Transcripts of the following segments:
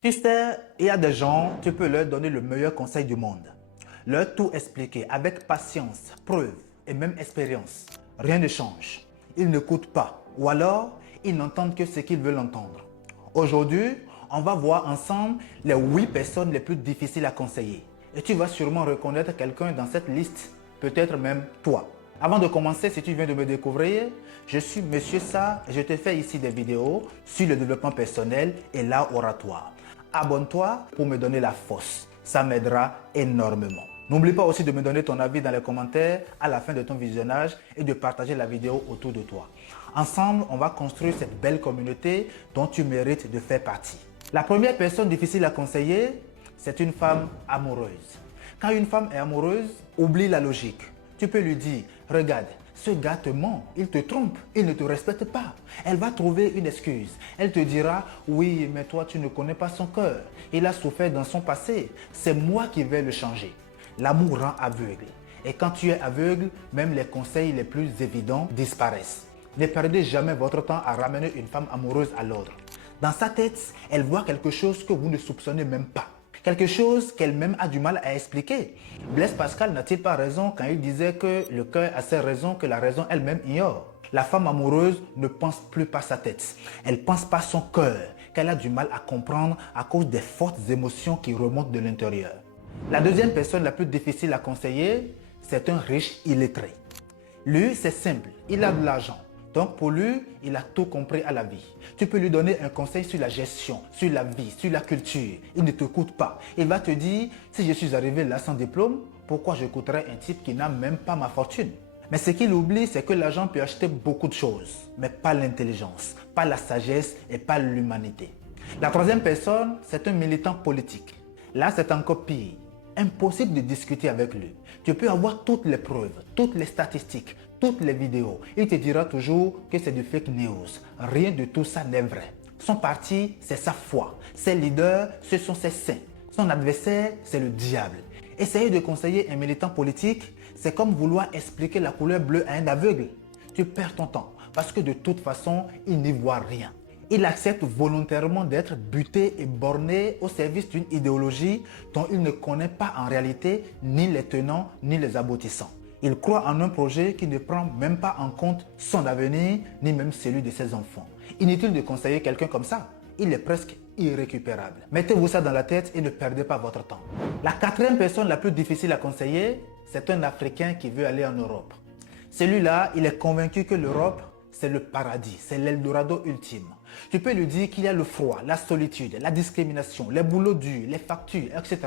Tu sais, il y a des gens, tu peux leur donner le meilleur conseil du monde. Leur tout expliquer avec patience, preuve et même expérience. Rien ne change. Ils n'écoutent pas ou alors ils n'entendent que ce qu'ils veulent entendre. Aujourd'hui, on va voir ensemble les 8 personnes les plus difficiles à conseiller. Et tu vas sûrement reconnaître quelqu'un dans cette liste, peut-être même toi. Avant de commencer, si tu viens de me découvrir, je suis Monsieur Sa et je te fais ici des vidéos sur le développement personnel et l'art oratoire. Abonne-toi pour me donner la force, ça m'aidera énormément. N'oublie pas aussi de me donner ton avis dans les commentaires à la fin de ton visionnage et de partager la vidéo autour de toi. Ensemble, on va construire cette belle communauté dont tu mérites de faire partie. La première personne difficile à conseiller, c'est une femme amoureuse. Quand une femme est amoureuse, oublie la logique. Tu peux lui dire, regarde, ce gars te ment, il te trompe, il ne te respecte pas. Elle va trouver une excuse. Elle te dira, oui, mais toi tu ne connais pas son cœur. Il a souffert dans son passé. C'est moi qui vais le changer. L'amour rend aveugle. Et quand tu es aveugle, même les conseils les plus évidents disparaissent. Ne perdez jamais votre temps à ramener une femme amoureuse à l'ordre. Dans sa tête, elle voit quelque chose que vous ne soupçonnez même pas. Quelque chose qu'elle-même a du mal à expliquer. Blaise Pascal n'a-t-il pas raison quand il disait que le cœur a ses raisons que la raison elle-même ignore? La femme amoureuse ne pense plus par sa tête. Elle pense par son cœur, qu'elle a du mal à comprendre à cause des fortes émotions qui remontent de l'intérieur. La deuxième personne la plus difficile à conseiller, c'est un riche illettré. Lui, c'est simple, il a de l'argent. Donc pour lui, il a tout compris à la vie. Tu peux lui donner un conseil sur la gestion, sur la vie, sur la culture. Il ne t'écoute pas. Il va te dire, si je suis arrivé là sans diplôme, pourquoi j'écouterais un type qui n'a même pas ma fortune? Mais ce qu'il oublie, c'est que l'argent peut acheter beaucoup de choses, mais pas l'intelligence, pas la sagesse et pas l'humanité. La troisième personne, c'est un militant politique. Là, c'est encore pire. Impossible de discuter avec lui. Tu peux avoir toutes les preuves, toutes les statistiques, toutes les vidéos. Il te dira toujours que c'est du fake news. Rien de tout ça n'est vrai. Son parti, c'est sa foi. Ses leaders, ce sont ses saints. Son adversaire, c'est le diable. Essayer de conseiller un militant politique, c'est comme vouloir expliquer la couleur bleue à un aveugle. Tu perds ton temps parce que de toute façon, il n'y voit rien. Il accepte volontairement d'être buté et borné au service d'une idéologie dont il ne connaît pas en réalité ni les tenants ni les aboutissants. Il croit en un projet qui ne prend même pas en compte son avenir ni même celui de ses enfants. Inutile de conseiller quelqu'un comme ça. Il est presque irrécupérable. Mettez-vous ça dans la tête et ne perdez pas votre temps. La quatrième personne la plus difficile à conseiller, c'est un Africain qui veut aller en Europe. Celui-là, il est convaincu que l'Europe, c'est le paradis, c'est l'Eldorado ultime. Tu peux lui dire qu'il y a le froid, la solitude, la discrimination, les boulots durs, les factures, etc.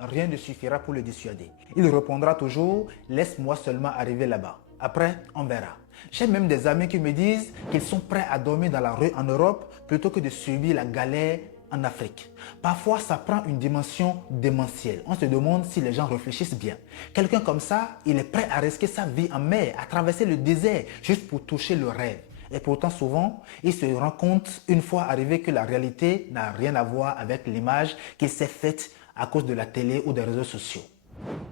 Rien ne suffira pour le dissuader. Il répondra toujours « laisse-moi seulement arriver là-bas. Après, on verra ». J'ai même des amis qui me disent qu'ils sont prêts à dormir dans la rue en Europe plutôt que de subir la galère en Afrique. Parfois, ça prend une dimension démentielle. On se demande si les gens réfléchissent bien. Quelqu'un comme ça, il est prêt à risquer sa vie en mer, à traverser le désert, juste pour toucher le rêve. Et pourtant, souvent, il se rend compte, une fois arrivé, que la réalité n'a rien à voir avec l'image qu'il s'est faite à cause de la télé ou des réseaux sociaux.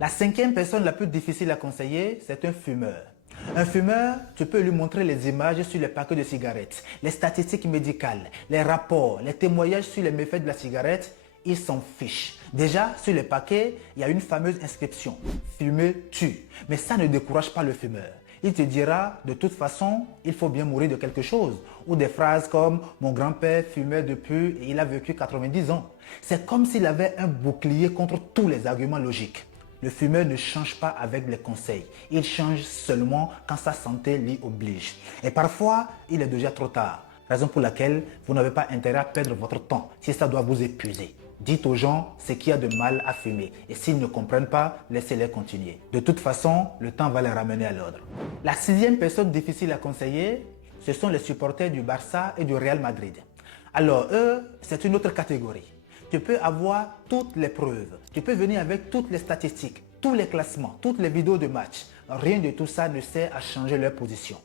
La cinquième personne la plus difficile à conseiller, c'est un fumeur. Un fumeur, tu peux lui montrer les images sur les paquets de cigarettes, les statistiques médicales, les rapports, les témoignages sur les méfaits de la cigarette, il s'en fiche. Déjà, sur les paquets, il y a une fameuse inscription « Fumer tue ». Mais ça ne décourage pas le fumeur. Il te dira, de toute façon, il faut bien mourir de quelque chose. Ou des phrases comme « Mon grand-père fumait depuis et il a vécu 90 ans ». C'est comme s'il avait un bouclier contre tous les arguments logiques. Le fumeur ne change pas avec les conseils. Il change seulement quand sa santé l'y oblige. Et parfois, il est déjà trop tard. Raison pour laquelle vous n'avez pas intérêt à perdre votre temps si ça doit vous épuiser. Dites aux gens ce qu'il y a de mal à fumer. Et s'ils ne comprennent pas, laissez-les continuer. De toute façon, le temps va les ramener à l'ordre. La sixième personne difficile à conseiller, ce sont les supporters du Barça et du Real Madrid. Alors eux, c'est une autre catégorie. Tu peux avoir toutes les preuves. Tu peux venir avec toutes les statistiques, tous les classements, toutes les vidéos de match. Rien de tout ça ne sert à changer leur position.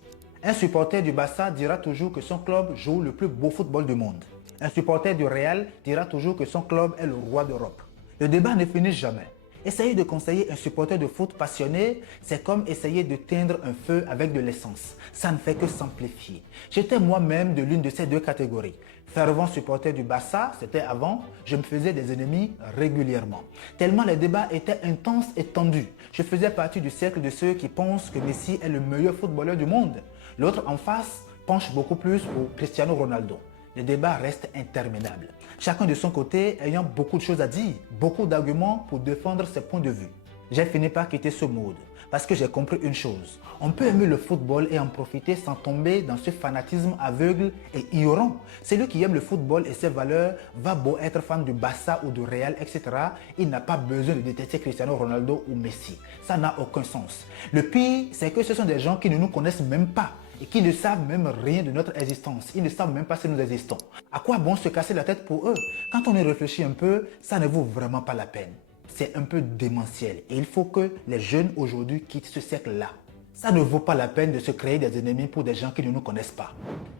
Un supporter du Barça dira toujours que son club joue le plus beau football du monde. Un supporter du Real dira toujours que son club est le roi d'Europe. Le débat ne finit jamais. Essayer de conseiller un supporter de foot passionné, c'est comme essayer de teindre un feu avec de l'essence. Ça ne fait que s'amplifier. J'étais moi-même de l'une de ces deux catégories. Fervent supporter du Barça, c'était avant, je me faisais des ennemis régulièrement. Tellement les débats étaient intenses et tendus. Je faisais partie du cercle de ceux qui pensent que Messi est le meilleur footballeur du monde. L'autre en face penche beaucoup plus pour Cristiano Ronaldo. Les débats restent interminables. Chacun de son côté ayant beaucoup de choses à dire, beaucoup d'arguments pour défendre ses points de vue. J'ai fini par quitter ce mode parce que j'ai compris une chose. On peut aimer le football et en profiter sans tomber dans ce fanatisme aveugle et ignorant. Celui qui aime le football et ses valeurs va beau être fan du Barça ou du Real, etc. Il n'a pas besoin de détester Cristiano Ronaldo ou Messi. Ça n'a aucun sens. Le pire, c'est que ce sont des gens qui ne nous connaissent même pas et qui ne savent même rien de notre existence. Ils ne savent même pas si nous existons. À quoi bon se casser la tête pour eux? Quand on y réfléchit un peu, ça ne vaut vraiment pas la peine. C'est un peu démentiel et il faut que les jeunes aujourd'hui quittent ce cercle-là. Ça ne vaut pas la peine de se créer des ennemis pour des gens qui ne nous connaissent pas.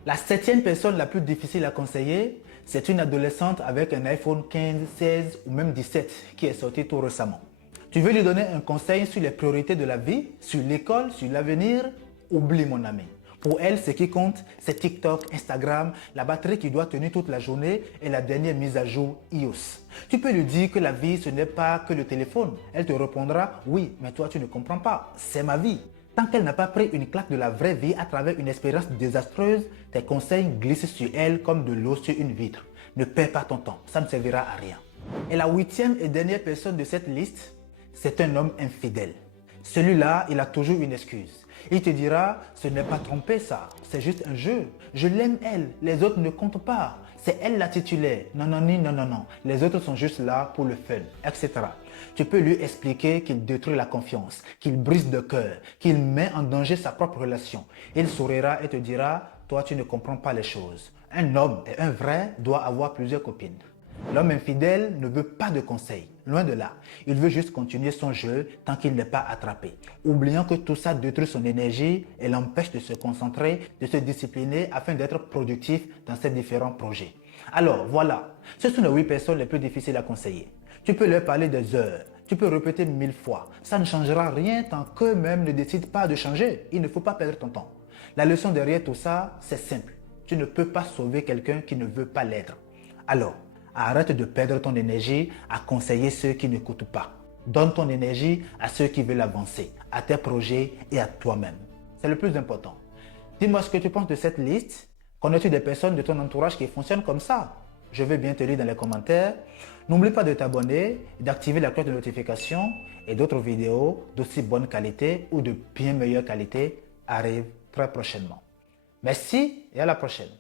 La 7e personne la plus difficile à conseiller, c'est une adolescente avec un iPhone 15, 16 ou même 17 qui est sortie tout récemment. Tu veux lui donner un conseil sur les priorités de la vie, sur l'école, sur l'avenir? Oublie mon ami. Pour elle, ce qui compte, c'est TikTok, Instagram, la batterie qui doit tenir toute la journée et la dernière mise à jour iOS. Tu peux lui dire que la vie, ce n'est pas que le téléphone. Elle te répondra, oui, mais toi, tu ne comprends pas. C'est ma vie. Tant qu'elle n'a pas pris une claque de la vraie vie à travers une expérience désastreuse, tes conseils glissent sur elle comme de l'eau sur une vitre. Ne perds pas ton temps, ça ne servira à rien. Et la 8e et dernière personne de cette liste, c'est un homme infidèle. Celui-là, il a toujours une excuse. Il te dira, ce n'est pas trompé ça, c'est juste un jeu. Je l'aime elle, les autres ne comptent pas. C'est elle la titulaire. Non, non, non, non, non. Les autres sont juste là pour le fun, etc. Tu peux lui expliquer qu'il détruit la confiance, qu'il brise le cœur, qu'il met en danger sa propre relation. Il sourira et te dira, toi tu ne comprends pas les choses. Un homme et un vrai doit avoir plusieurs copines. L'homme infidèle ne veut pas de conseils, loin de là. Il veut juste continuer son jeu tant qu'il n'est pas attrapé, oubliant que tout ça détruit son énergie et l'empêche de se concentrer, de se discipliner afin d'être productif dans ses différents projets. Alors voilà, ce sont les 8 personnes les plus difficiles à conseiller. Tu peux leur parler des heures, tu peux répéter 1000 fois. Ça ne changera rien tant qu'eux-mêmes ne décident pas de changer. Il ne faut pas perdre ton temps. La leçon derrière tout ça, c'est simple. Tu ne peux pas sauver quelqu'un qui ne veut pas l'être. Alors, arrête de perdre ton énergie à conseiller ceux qui n'écoutent pas. Donne ton énergie à ceux qui veulent avancer, à tes projets et à toi-même. C'est le plus important. Dis-moi ce que tu penses de cette liste. Connais-tu des personnes de ton entourage qui fonctionnent comme ça? Je veux bien te lire dans les commentaires. N'oublie pas de t'abonner, d'activer la cloche de notification et d'autres vidéos d'aussi bonne qualité ou de bien meilleure qualité arrivent très prochainement. Merci et à la prochaine.